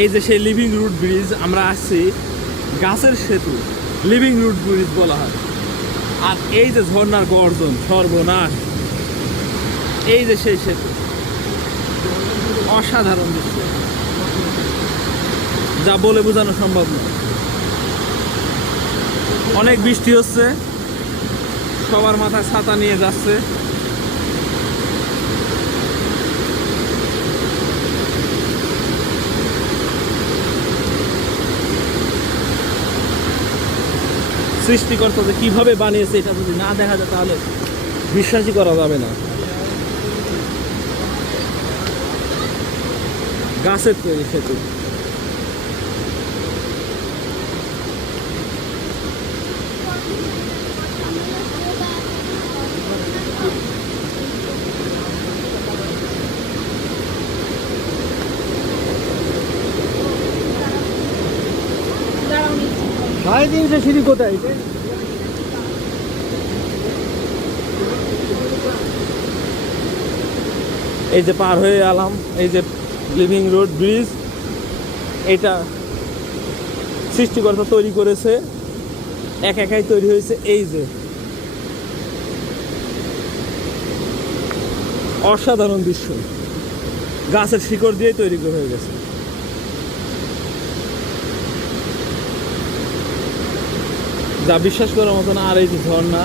এই যে সেই লিভিং রুট ব্রিজ, আমরা আসছি গাছের সেতু, লিভিং রুট ব্রিজ বলা হয়। আর এই যে ঝর্ণার গর্জন, সর্বনাশ, এই যে সেই সেতু, অসাধারণ দৃশ্য, যা বলে বোঝানো সম্ভব না। অনেক বৃষ্টি হচ্ছে, সবার মাথায় ছাতা নিয়ে যাচ্ছে। সৃষ্টিকর্তা যে কিভাবে বানিয়েছে এটা যদি না দেখা যায় তাহলে বিশ্বাসই করা যাবে না। গাছের তৈরি সেতু। সাড়ে তিনশো সিঁড়ি কোথায়? এই যে পার হয়ে এলাম, এই যে লিভিং রোড ব্রিজ, এটা সৃষ্টিকর্তা তৈরি করেছে, একাই তৈরি হয়েছে। এই যে অসাধারণ দৃশ্য, গাছের শিকড় দিয়ে তৈরি হয়ে গেছে। যা বিশ্বাস করার মতো না। আর এই যে ঝর্ণা,